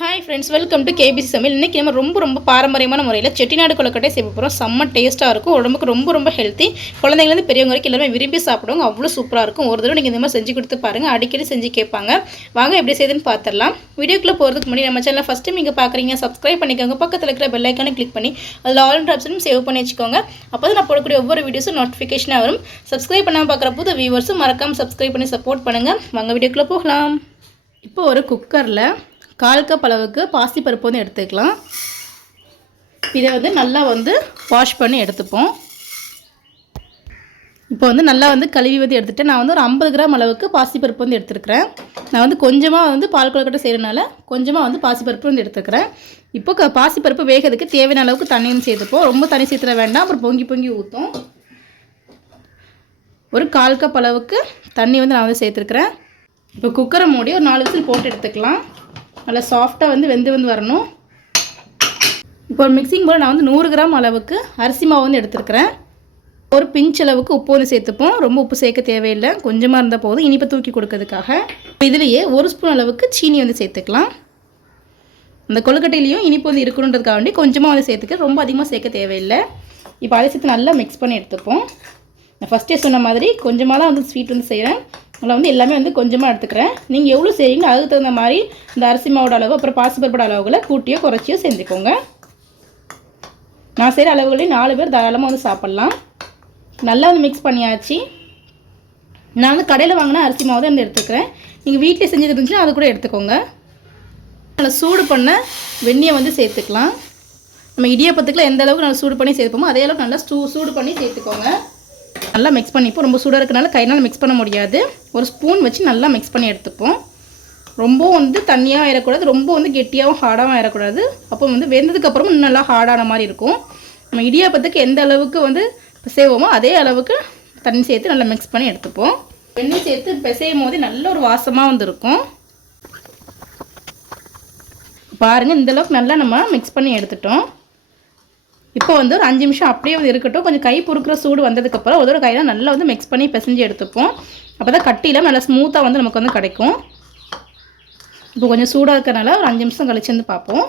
Hi friends welcome to KBC சமையல் இன்றைக்கி நம்ம ரொம்ப ரொம்ப பாரம்பரியமான முறையில் செட்டிநாடு கொலக்கட்டை செய்ய போகிறோம் செம்ம டேஸ்ட்டாக இருக்கும். உடம்புக்கு ரொம்ப ரொம்ப ஹெல்த்தி குழந்தைங்கலேருந்து பெரியவங்க வரைக்கும் எல்லாமே விரும்பி சாப்பிடுவாங்க. அவ்வளோ சூப்பராக இருக்கும். ஒரு தடவை நீங்கள் இந்த மாதிரி செஞ்சு கொடுத்து பாருங்கள் அடிக்கடி செஞ்சு கேட்பாங்க. வாங்க எப்படி செய்யுதுன்னு பார்த்துடலாம் வீடியோக்குள்ளே போகிறதுக்கு முன்னாடி நம்ம சேனல் ஃபஸ்ட்டு நீங்கள் பார்க்குறீங்க சப்ஸ்கிரைப் பண்ணிக்கோங்க. பக்கத்தில் இருக்கிற பெல் ஐக்கானை கிளிக் பண்ணி அதில் ஆல் ஆப்ஷனும் சேவ் பண்ணி வச்சுக்கோங்க. அப்போ தான் நான் போடக்கூடிய ஒவ்வொரு வீடியோஸும் நோட்டிஃபிகேஷனாக வரும். சப்ஸ்கிரைப் பண்ணாமல் பார்க்குற புது வியூவர்ஸும் மறக்காமல் சப்ஸ்கிரைப் பண்ணி சப்போர்ட் பண்ணுங்கள் வாங்க வீடியோக்குள்ளே போகலாம். இப்போ ஒரு குக்கரில் கால் கப் அளவுக்கு பாசிப்பருப்பு வந்து எடுத்துக்கலாம். இதை வந்து நல்லா வந்து வாஷ் பண்ணி எடுத்துப்போம். இப்போ வந்து நல்லா வந்து கழுவி வந்து எடுத்துகிட்டு நான் வந்து ஒரு ஐம்பது கிராம் அளவுக்கு பாசிப்பருப்பு வந்து எடுத்துருக்கிறேன். நான் வந்து கொஞ்சமாக வந்து பால் கொழுக்கட்டை செய்கிறனால கொஞ்சமாக வந்து பாசிப்பருப்பு வந்து எடுத்துருக்கிறேன். இப்போ க பாசிப்பருப்பு வேகிறதுக்கு தேவையான அளவுக்கு தண்ணியும் வந்து சேர்த்துப்போம். ரொம்ப தண்ணி சேர்த்துட வேண்டாம். அப்புறம் பொங்கி பொங்கி ஊற்றும் ஒரு கால் கப் அளவுக்கு தண்ணி வந்து நான் வந்து சேர்த்துருக்குறேன். இப்போ குக்கரை மூடி ஒரு நாலு விசில் போட்டு எடுத்துக்கலாம். நல்லா சாஃப்டாக வந்து வெந்து வந்து வரணும். இப்போ மிக்சிங் போல் நான் வந்து நூறு கிராம் அளவுக்கு அரிசி மாவு வந்து எடுத்துருக்கிறேன். ஒரு பிஞ்ச் அளவுக்கு உப்பு வந்து சேர்த்துப்போம். ரொம்ப உப்பு சேர்க்க தேவையில்லை. கொஞ்சமாக இருந்தால் போதும். இனிப்பை தூக்கி கொடுக்கறதுக்காக. இதுலேயே ஒரு ஸ்பூன் அளவுக்கு சீனி வந்து சேர்த்துக்கலாம். அந்த கொழுக்கட்டையிலையும் இனிப்பு வந்து இருக்கணுன்றதுக்காக வேண்டி கொஞ்சமாக வந்து சேர்த்துக்க ரொம்ப அதிகமாக சேர்க்க தேவையில்லை. இப்போ அதை சேர்த்து நல்லா மிக்ஸ் பண்ணி எடுத்துப்போம். நான் ஃபஸ்ட்டே சொன்ன மாதிரி கொஞ்சமாக தான் வந்து ஸ்வீட் வந்து செய்கிறேன் அதில் வந்து எல்லாமே வந்து கொஞ்சமாக எடுத்துக்கிறேன். நீங்கள் எவ்வளோ செய்கிறீங்களோ அதுக்கு தகுந்த மாதிரி இந்த அரிசி மாவோட அளவு அப்புறம் பாசிப்பருப்போட அளவுகளை கூட்டியோ குறைச்சியோ செஞ்சுக்கோங்க. நான் செய்கிற அளவுகளையும் நாலு பேர் தாராளமாக வந்து சாப்பிட்லாம். நல்லா வந்து மிக்ஸ் பண்ணியாச்சு. நான் வந்து கடையில் வாங்கின அரிசி மாவு தான் வந்து எடுத்துக்கிறேன். நீங்கள் வீட்டில் செஞ்சது இருந்துச்சுன்னா அது கூட எடுத்துக்கோங்க. நல்லா சூடு பண்ண வெந்நியை வந்து சேர்த்துக்கலாம். நம்ம இடியாப்பத்துக்குலாம் எந்த அளவுக்கு நல்லா சூடு பண்ணி சேர்ப்போமோ அதே அளவுக்கு நல்லா சூ சூடு பண்ணி சேர்த்துக்கோங்க. நல்லா மிக்ஸ் பண்ணிப்போம் ரொம்ப சூடாக இருக்கனால கையினால் மிக்ஸ் பண்ண முடியாது. ஒரு ஸ்பூன் வச்சு நல்லா மிக்ஸ் பண்ணி எடுத்துப்போம். ரொம்பவும் வந்து தண்ணியாக ஆயிடக்கூடாது ரொம்ப வந்து கெட்டியாகவும் ஹார்டாகவும் ஆயிடக்கூடாது அப்போ வந்து வெந்ததுக்கப்புறமும் இன்னும் நல்லா ஹார்டான மாதிரி இருக்கும். நம்ம இடியாப்பத்துக்கு எந்த அளவுக்கு வந்து பிசைவோமோ அதே அளவுக்கு தண்ணி சேர்த்து நல்லா மிக்ஸ் பண்ணி எடுத்துப்போம். வெண்ணெய் சேர்த்து பிசையும் போதே நல்ல ஒரு வாசமாக வந்து இருக்கும் பாருங்கள் இந்த அளவுக்கு நல்லா நம்ம மிக்ஸ் பண்ணி எடுத்துட்டோம். இப்போ வந்து ஒரு அஞ்சு நிமிஷம் அப்படியே வந்து இருக்கட்டும். கொஞ்சம் கை பொறுக்கிற சூடு வந்ததுக்கப்புறம் ஒரு கையில் நல்லா வந்து மிக்ஸ் பண்ணி பிசைஞ்சு எடுத்துப்போம். அப்போ தான் கட்டியில் நல்லா ஸ்மூத்தாக வந்து நமக்கு வந்து கிடைக்கும். இப்போ கொஞ்சம் சூடாக இருக்கிறனால ஒரு அஞ்சு நிமிஷம் கழிச்சு வந்து பார்ப்போம்.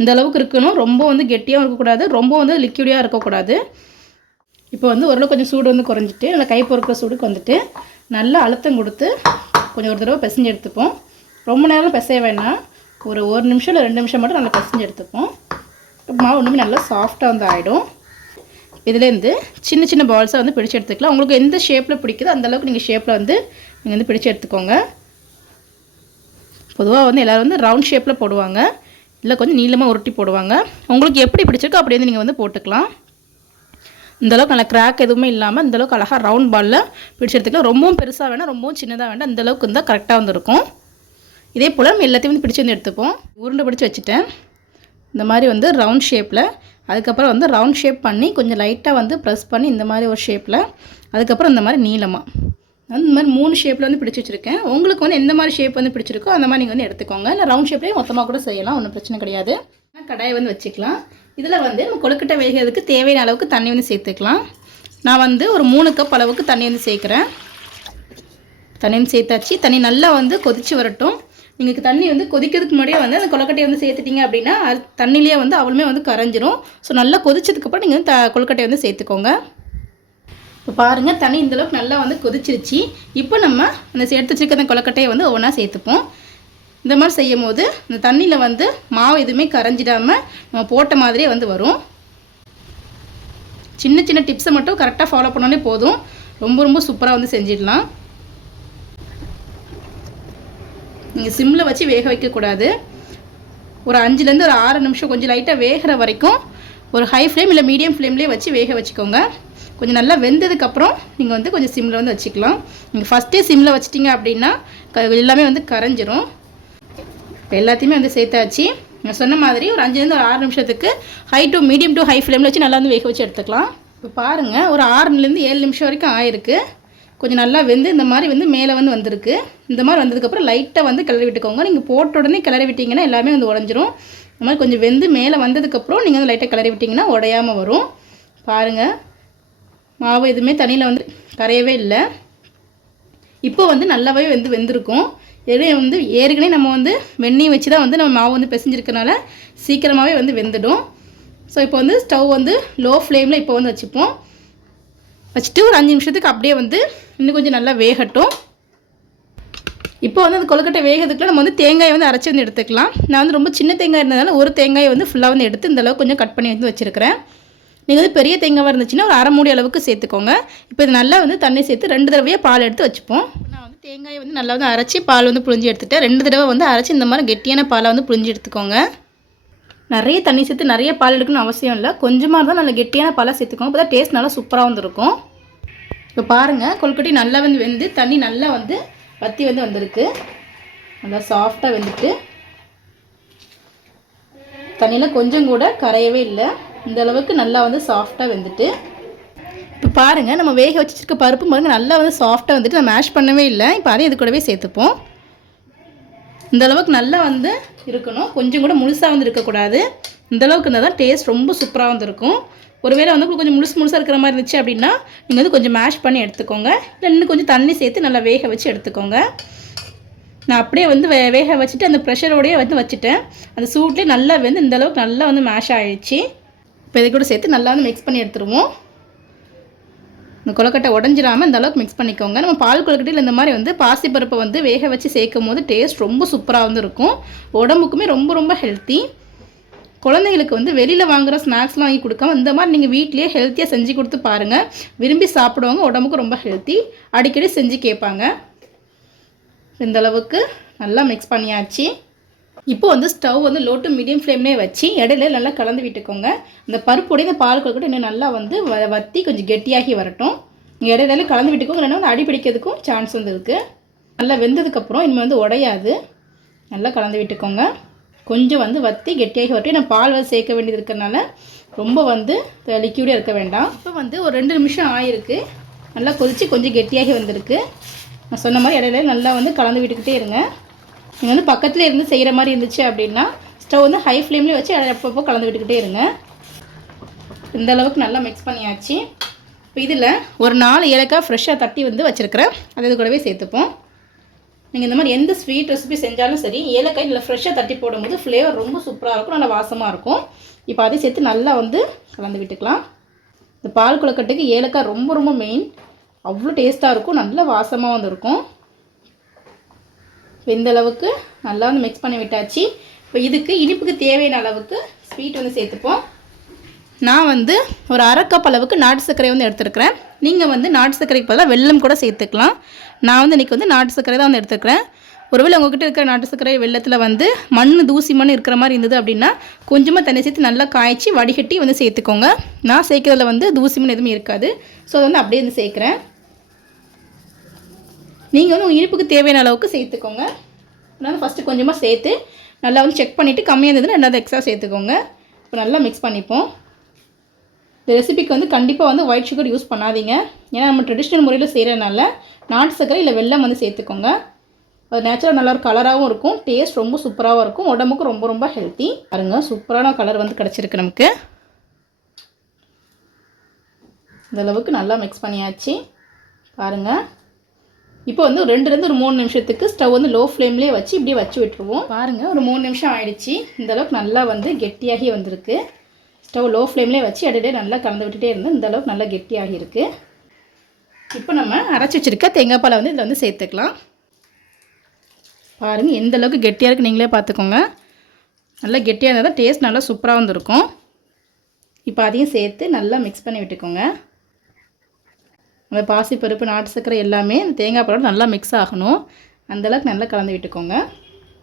இந்த அளவுக்கு இருக்கணும். ரொம்ப வந்து கெட்டியாகவும் இருக்கக்கூடாது. ரொம்ப வந்து லிக்யூடியாக இருக்கக்கூடாது. இப்போ வந்து ஓரளவு கொஞ்சம் சூடு வந்து குறைஞ்சிட்டு நல்லா கை பொறுக்கிற சூடுக்கு வந்துட்டு நல்லா அழுத்தம் கொடுத்து கொஞ்சம் ஒரு தடவை பிசைஞ்சு எடுத்துப்போம். ரொம்ப நேரம் பிசைய வேணாம். ஒரு ஒரு நிமிஷம் இல்லை ரெண்டு நிமிஷம் மட்டும் நல்லா பிசைஞ்சு எடுத்துப்போம். மாவு ஒன்றுமே நல்லா சாஃப்டாக வந்து ஆகிடும் இதுலேருந்து சின்ன சின்ன பால்ஸாக வந்து பிடிச்சி எடுத்துக்கலாம். உங்களுக்கு எந்த ஷேப்பில் பிடிக்குதோ அந்தளவுக்கு நீங்கள் ஷேப்பில் வந்து நீங்கள் வந்து பிடிச்சி எடுத்துக்கோங்க. பொதுவாக வந்து எல்லோரும் வந்து ரவுண்ட் ஷேப்பில் போடுவாங்க. இல்லை கொஞ்சம் நீளமாக உருட்டி போடுவாங்க. உங்களுக்கு எப்படி பிடிச்சிருக்கோ அப்படி வந்து நீங்கள் வந்து போட்டுக்கலாம். இந்தளவுக்கு நல்லா கிராக் எதுவுமே இல்லாமல் இந்தளவுக்கு அழகாக ரவுண்ட் பாலில் பிடிச்சி எடுத்துக்கலாம். ரொம்பவும் பெருசாக வேணாம் ரொம்பவும் சின்னதாக வேண்டாம் இந்தளவுக்கு இருந்தால் கரெக்டாக வந்துருக்கும். இதே போல் நம்ம எல்லாத்தையும் வந்து பிடிச்சி வந்து எடுத்துப்போம். உருண்டை பிடிச்சி வச்சுட்டேன். இந்த மாதிரி வந்து ரவுண்ட் ஷேப்பில் அதுக்கப்புறம் வந்து ரவுண்ட் ஷேப் பண்ணி கொஞ்சம் லைட்டாக வந்து ப்ரெஸ் பண்ணி இந்த மாதிரி ஒரு ஷேப்பில் அதுக்கப்புறம் இந்த மாதிரி நீளமாக இந்த மாதிரி மூணு ஷேப்பில் வந்து பிடிச்சி வச்சுருக்கேன். உங்களுக்கு வந்து எந்த மாதிரி ஷேப் வந்து பிடிச்சிருக்கோ அந்த மாதிரி நீங்கள் வந்து எடுத்துக்கோங்க. இல்லை ரவுண்ட் ஷேப்லேயே மொத்தமாக கூட செய்யலாம் ஒன்றும் பிரச்சனை கிடையாது. கடாயை வந்து வச்சுக்கலாம். இதில் வந்து நம்ம கொழுக்கட்டை வேகிறதுக்கு தேவையான அளவுக்கு தண்ணி வந்து சேர்த்துக்கலாம். நான் வந்து ஒரு மூணு கப் அளவுக்கு தண்ணி வந்து சேர்க்குறேன். தண்ணி வந்து சேர்த்தாச்சு. தண்ணி நல்லா வந்து கொதித்து வரட்டும். நீங்கள் தண்ணி வந்து கொதிக்கிறதுக்கு முன்னாடியே வந்து அந்த கொழுக்கட்டையை வந்து சேர்த்துட்டிங்க அப்படின்னா அது தண்ணிலேயே வந்து அவளுமே வந்து கரைஞ்சிரும். ஸோ நல்லா கொதிச்சதுக்கப்புறம் நீங்கள் வந்து த கொழுக்கட்டையை வந்து சேர்த்துக்கோங்க. இப்போ பாருங்கள் தண்ணி இந்தளவுக்கு நல்லா வந்து கொதிச்சிருச்சு. இப்போ நம்ம அந்த எடுத்து வச்சுருக்க அந்த கொழுக்கட்டையை வந்து ஒவ்வொன்றா சேர்த்துப்போம். இந்த மாதிரி செய்யும் போது இந்த தண்ணியில் வந்து மாவு எதுவுமே கரைஞ்சிடாமல் நம்ம போட்ட மாதிரியே வந்து வரும். சின்ன சின்ன டிப்ஸை மட்டும் கரெக்டாக ஃபாலோ பண்ணோன்னே போதும். ரொம்ப ரொம்ப சூப்பராக வந்து செஞ்சிடலாம். நீங்கள் சிம்மில் வச்சு வேக வைக்கக்கூடாது. ஒரு அஞ்சுலேருந்து ஒரு ஆறு நிமிஷம் கொஞ்சம் லைட்டாக வேகிற வரைக்கும் ஒரு ஹை ஃப்ளேம் இல்லை மீடியம் ஃப்ளேம்லேயே வச்சு வேக வச்சுக்கோங்க. கொஞ்சம் நல்லா வெந்ததுக்கப்புறம் நீங்கள் வந்து கொஞ்சம் சிம்மில் வந்து வச்சுக்கலாம். நீங்கள் ஃபஸ்ட்டே சிம்மில் வச்சிட்டிங்க அப்படின்னா எல்லாமே வந்து கரைஞ்சிரும். இப்போ எல்லாத்தையுமே வந்து சேர்த்தாச்சு. நான் சொன்ன மாதிரி ஒரு அஞ்சுலேருந்து ஒரு ஆறு நிமிஷத்துக்கு high to medium to high ஃப்ளேமில் வச்சு நல்லா வந்து வேக வச்சு எடுத்துக்கலாம். இப்போ பாருங்கள் ஒரு ஆறுலேருந்து ஏழு நிமிஷம் வரைக்கும் ஆயிருக்கு. கொஞ்சம் நல்லா வெந்து இந்த மாதிரி வந்து மேலே வந்து வந்திருக்கு. இந்த மாதிரி வந்ததுக்கப்புறம் லைட்டாக வந்து கிளறி விட்டுக்கோங்க. நீங்கள் போட்ட உடனே கிளறி விட்டிங்கன்னா எல்லாமே வந்து உடஞ்சிரும். இந்த மாதிரி கொஞ்சம் வெந்து மேலே வந்ததுக்கப்புறம் நீங்கள் வந்து லைட்டாக கிளறி விட்டிங்கன்னா உடையாமல் வரும். பாருங்கள் மாவு எதுவுமே தண்ணியில் வந்து கரையவே இல்லை. இப்போ வந்து நல்லாவே வந்து வெந்திருக்கும். ஏற்கனவே வந்து ஏற்கனவே நம்ம வந்து வெந்நீர் வச்சு தான் வந்து நம்ம மாவு வந்து பிசைஞ்சிருக்கனால சீக்கிரமாகவே வந்து வெந்துடும். ஸோ இப்போ வந்து ஸ்டவ் வந்து லோ ஃப்ளேமில் இப்போ வந்து வச்சுப்போம். வச்சுட்டு ஒரு அஞ்சு நிமிஷத்துக்கு அப்படியே வந்து இன்னும் கொஞ்சம் நல்லா வேகட்டும். இப்போ வந்து அந்த கொழுக்கட்டை வேகிறதுக்குள்ள நம்ம வந்து தேங்காயை வந்து அரைச்சி வந்து எடுத்துக்கலாம். நான் வந்து ரொம்ப சின்ன தேங்காய் இருந்ததுனால ஒரு தேங்காயை வந்து ஃபுல்லாக வந்து எடுத்து இந்த அளவுக்கு கொஞ்சம் கட் பண்ணி வந்து வச்சுருக்கிறேன். நீங்கள் வந்து பெரிய தேங்காவாக இருந்துச்சுன்னா ஒரு அரை மூடி அளவுக்கு சேர்த்துக்கோங்க. இப்போ இது நல்லா வந்து தண்ணி சேர்த்து ரெண்டு தடவையாக பால் எடுத்து வச்சுப்போம். நான் வந்து தேங்காயை வந்து நல்லா வந்து அரைச்சி பால் வந்து புழிஞ்சு எடுத்துட்டேன். ரெண்டு தடவை வந்து அரைச்சி இந்த மாதிரி கெட்டியான பாலை வந்து புழிஞ்சு எடுத்துக்கோங்க. நிறைய தண்ணி சேர்த்து நிறைய பால் எடுக்கணும்னு அவசியம் இல்லை. கொஞ்சமாக இருந்தால் நல்லா கெட்டியான பாலாக சேர்த்துக்கணும் அப்போ தான் டேஸ்ட் நல்லா சூப்பராக வந்துருக்கும். இப்போ பாருங்கள் கொழுக்கட்டை நல்லா வந்து வெந்து தண்ணி நல்லா வந்து வத்தி வந்து வந்திருக்கு. நல்லா சாஃப்டாக வெந்துட்டு. தண்ணியில் கொஞ்சம் கூட கரையவே இல்லை. இந்த அளவுக்கு நல்லா வந்து சாஃப்டாக வெந்துட்டு. இப்போ பாருங்கள் நம்ம வேக வச்சுருக்க பருப்பு பாருங்க நல்லா வந்து சாஃப்டாக வந்துட்டு நம்ம மேஷ் பண்ணவே இல்லை. இப்போ அதையும் இது கூடவே சேர்த்துப்போம். இந்த அளவுக்கு நல்லா வந்து இருக்கணும். கொஞ்சம் கூட முழுசாக வந்து இருக்கக்கூடாது. இந்தளவுக்கு இருந்தால் தான் டேஸ்ட் ரொம்ப சூப்பராக வந்துருக்கும். ஒருவேளை வந்து உங்களுக்கு கொஞ்சம் முழுசு முழுசாக இருக்கிற மாதிரி இருந்துச்சு அப்படின்னா நீங்கள் வந்து கொஞ்சம் மேஷ் பண்ணி எடுத்துக்கோங்க. இல்லை இன்னும் கொஞ்சம் தண்ணி சேர்த்து நல்லா வேக வச்சு எடுத்துக்கோங்க. நான் அப்படியே வந்து வே வேக வச்சுட்டு அந்த ப்ரெஷரோடையே வந்து வச்சுட்டேன். அந்த சூட்லேயே நல்லா வந்து இந்த அளவுக்கு நல்லா வந்து மேஷ் ஆகிடுச்சு இப்போ இதை கூட சேர்த்து நல்லா வந்து மிக்ஸ் பண்ணி எடுத்துருவோம். இந்த கொழுக்கட்டை உடஞ்சிடாமல் இந்த அளவுக்கு மிக்ஸ் பண்ணிக்கோங்க. நம்ம பால் கொழுக்கட்டையில் இந்த மாதிரி வந்து பாசிப்பருப்பை வந்து வேக வச்சு சேர்க்கும் போது டேஸ்ட் ரொம்ப சூப்பராக வந்து இருக்கும். உடம்புக்குமே ரொம்ப ரொம்ப ஹெல்த்தி குழந்தைங்களுக்கு வந்து வெளியில் வாங்குகிற ஸ்நாக்ஸ்லாம் வாங்கி கொடுக்காம இந்த மாதிரி நீங்கள் வீட்லேயே ஹெல்த்தியாக செஞ்சு கொடுத்து பாருங்கள் விரும்பி சாப்பிடுவாங்க உடம்புக்கு ரொம்ப ஹெல்த்தி அடிக்கடி செஞ்சு கேட்பாங்க. இந்த அளவுக்கு நல்லா மிக்ஸ் பண்ணியாச்சு. இப்போ வந்து ஸ்டவ் வந்து லோ டு மீடியம் ஃப்ளேம்லேயே வச்சு இடையில நல்லா கலந்து விட்டுக்கோங்க. இந்த பருப்புடைய இந்த பால் கூட இன்னும் நல்லா வந்து வ வற்றி கொஞ்சம் கெட்டியாகி வரட்டும். இடையில கலந்து விட்டுக்கோங்க. இல்லைன்னா வந்து அடி பிடிக்கிறதுக்கும் சான்ஸ் வந்து இருக்குது நல்லா வெந்ததுக்கப்புறம் இனிமேல் வந்து உடையாது. நல்லா கலந்து விட்டுக்கோங்க. கொஞ்சம் வந்து வற்றி கெட்டியாகி வரட்டும். நான் பால் வந்து சேர்க்க வேண்டியது இருக்கிறனால ரொம்ப வந்து லிக்யூடாக இருக்க வேண்டாம். இப்போ வந்து ஒரு ரெண்டு நிமிஷம் ஆயிருக்கு. நல்லா கொதித்து கொஞ்சம் கெட்டியாகி வந்திருக்கு. நான் சொன்ன மாதிரி இடையில நல்லா வந்து கலந்து விட்டுக்கிட்டே இருங்க. நீங்கள் வந்து பக்கத்தில் இருந்து செய்கிற மாதிரி இருந்துச்சு அப்படின்னா ஸ்டவ் வந்து ஹை ஃப்ளேம்லேயே வச்சு அப்பப்போ கலந்து விட்டுக்கிட்டே இருங்க. இந்த அளவுக்கு நல்லா மிக்ஸ் பண்ணியாச்சு. இப்போ இதில் ஒரு நாலு ஏலக்காய் ஃப்ரெஷ்ஷாக தட்டி வந்து வச்சுருக்கிறேன். அது இது கூடவே சேர்த்துப்போம். நீங்கள் இந்த மாதிரி எந்த ஸ்வீட் ரெசிபி செஞ்சாலும் சரி ஏலக்காய் இல்லை ஃப்ரெஷ்ஷாக தட்டி போடும்போது ஃப்ளேவர் ரொம்ப சூப்பராக இருக்கும் நல்லா வாசமாக இருக்கும். இப்போ அதை சேர்த்து நல்லா வந்து கலந்து விட்டுக்கலாம். இந்த பால் குழக்கட்டுக்கு ஏலக்காய் ரொம்ப ரொம்ப மெயின் அவ்வளோ டேஸ்ட்டாக இருக்கும் நல்ல வாசமாக வெந்தளவுக்கு அளவுக்கு நல்லா வந்து மிக்ஸ் பண்ணி விட்டாச்சு. இப்போ இதுக்கு இனிப்புக்கு தேவையான அளவுக்கு ஸ்வீட் வந்து சேர்த்துப்போம். நான் வந்து ஒரு அரை கப் அளவுக்கு நாட்டு சர்க்கரை வந்து எடுத்துருக்கிறேன். நீங்கள் வந்து நாட்டு சர்க்கரைக்கு பதிலாக வெல்லம் கூட சேர்த்துக்கலாம். நான் வந்து இன்றைக்கி வந்து நாட்டு சர்க்கரை தான் வந்து எடுத்துருக்கிறேன். ஒருவேளை உங்ககிட்ட இருக்கிற நாட்டு சர்க்கரை வெள்ளத்தில் வந்து மண் தூசி மண் இருக்கிற மாதிரி இருந்தது அப்படின்னா கொஞ்சமாக தண்ணி சேர்த்து நல்லா காய்ச்சி வடிகட்டி வந்து சேர்த்துக்கோங்க. நான் சேர்க்குறதுல வந்து தூசி மண் எதுவுமே இருக்காது. ஸோ அதை வந்து அப்படியே வந்து சேர்க்குறேன். நீங்கள் வந்து உங்கள் இனிப்புக்கு தேவையான அளவுக்கு சேர்த்துக்கோங்க. நான் ஃபஸ்ட்டு கொஞ்சமாக சேர்த்து நல்லா வந்து செக் பண்ணிவிட்டு கம்மியாக இருந்ததுன்னா ரெண்டாவது எக்ஸ்ட்ரா சேர்த்துக்கோங்க. இப்போ நல்லா மிக்ஸ் பண்ணிப்போம். இந்த ரெசிபிக்கு வந்து கண்டிப்பாக வந்து ஒயிட் சுகர் யூஸ் பண்ணாதீங்க. ஏன்னா நம்ம ட்ரெடிஷ்னல் முறையில் செய்கிறனால நாட்டு சர்க்கரை இல்லை வெள்ளம் வந்து சேர்த்துக்கோங்க. அது நேச்சுரல் நல்லா ஒரு கலராகவும் இருக்கும். டேஸ்ட் ரொம்ப சூப்பராகவும் இருக்கும். உடம்புக்கு ரொம்ப ரொம்ப ஹெல்த்தி பாருங்கள் சூப்பரான கலர் வந்து கிடச்சிருக்கு நமக்கு. இந்தளவுக்கு நல்லா மிக்ஸ் பண்ணியாச்சு. பாருங்கள் இப்போ வந்து ரெண்டுலேருந்து ஒரு மூணு நிமிஷத்துக்கு ஸ்டவ் வந்து லோ ஃப்ளேம்லேயே வச்சு இப்படியே வச்சு விட்டுருவோம். பாருங்கள் ஒரு மூணு நிமிஷம் ஆயிடுச்சு. இந்தளவுக்கு நல்லா வந்து கெட்டியாகி வந்திருக்கு. ஸ்டவ் லோ ஃப்ளேம்லேயே வச்சு அடியே நல்லா கலந்து விட்டுட்டே இருந்து இந்தளவுக்கு நல்லா கெட்டியாகி இருக்கு. இப்போ நம்ம அரைச்சி வச்சுருக்க தேங்காய் பாலை வந்து இதில் வந்து சேர்த்துக்கலாம். பாருங்கள் எந்த அளவுக்கு கெட்டியாக இருக்குது நீங்களே பார்த்துக்கோங்க. நல்லா கெட்டியாக இருந்தால் தான் டேஸ்ட் நல்லா சூப்பராக வந்துருக்கும். இப்போ அதையும் சேர்த்து நல்லா மிக்ஸ் பண்ணி விட்டுக்கோங்க. அந்த பாசிப்பருப்பு நாட்டு சர்க்கரை எல்லாமே இந்த தேங்காய் பழம் நல்லா மிக்ஸ் ஆகணும். அந்தளவுக்கு நல்லா கலந்து விட்டுக்கோங்க.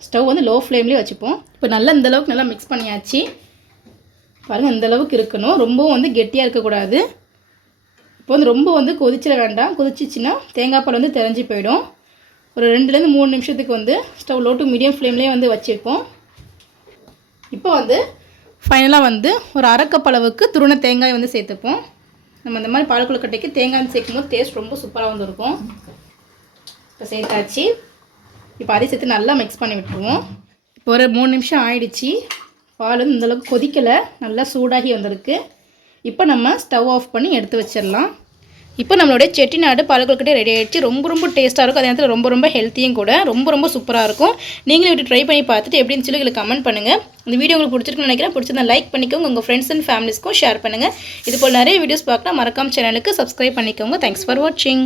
ஸ்டவ் வந்து லோ ஃப்ளேம்லேயே வச்சுப்போம். இப்போ நல்லா இந்தளவுக்கு நல்லா மிக்ஸ் பண்ணியாச்சு. பாருங்கள் இந்தளவுக்கு இருக்கணும். ரொம்பவும் வந்து கெட்டியாக இருக்கக்கூடாது இப்போ வந்து ரொம்ப வந்து கொதிச்சிட வேண்டாம். கொதிச்சிச்சின்னா தேங்காய் பழம் வந்து தெரிஞ்சு போயிடும். ஒரு ரெண்டுலேருந்து மூணு நிமிஷத்துக்கு வந்து ஸ்டவ் லோ டு மீடியம் ஃப்ளேம்லேயே வந்து வச்சுருப்போம். இப்போ வந்து ஃபைனலாக வந்து ஒரு அரைக்கப்பளவுக்கு அளவுக்கு துருண தேங்காய் வந்து சேர்த்துப்போம். நம்ம இந்த மாதிரி பால் கொழுக்கட்டைக்கு தேங்காய் சேர்க்கும் போது டேஸ்ட் ரொம்ப சூப்பராக வந்துருக்கும். இப்போ சேர்த்தாச்சு. இப்போ அதை சேர்த்து நல்லா மிக்ஸ் பண்ணி விட்டுருவோம். இப்போ ஒரு மூணு நிமிஷம் ஆயிடுச்சு. பால் வந்து இந்தளவுக்கு கொதிக்கலை. நல்லா சூடாகி வந்திருக்கு. இப்போ நம்ம ஸ்டவ் ஆஃப் பண்ணி எடுத்து வச்சிடலாம். இப்போ நம்மளுடைய செட்டிநாடு பாலக்கொழுக்கட்டை ரெடி ஆகிடுச்சு ரொம்ப ரொம்ப டேஸ்ட்டாக இருக்கும். அதே நேரத்தில் ரொம்ப ரொம்ப ஹெல்த்தியும் கூட. ரொம்ப ரொம்ப சூப்பராக இருக்கும். நீங்களும் இப்படி ட்ரை பண்ணி பார்த்துட்டு எப்படின்னு சொல்லி எங்களுக்கு கமெண்ட் பண்ணுங்கள் இந்த வீடியோ உங்களுக்கு பிடிச்சிருக்குன்னு நினைக்கிறேன். பிடிச்சிருந்தா லைக் பண்ணிக்கோங்க. உங்கள் ஃப்ரெண்ட்ஸ் அண்ட் ஃபேமிலிஸ்க்கும் ஷேர் பண்ணுங்கள் இது போல் நிறைய வீடியோஸ் பார்க்கலாம். மறக்காம சேனலுக்கு சப்ஸ்கிரைப் பண்ணிக்கோங்க. தேங்க்ஸ் ஃபார் வாட்சிங்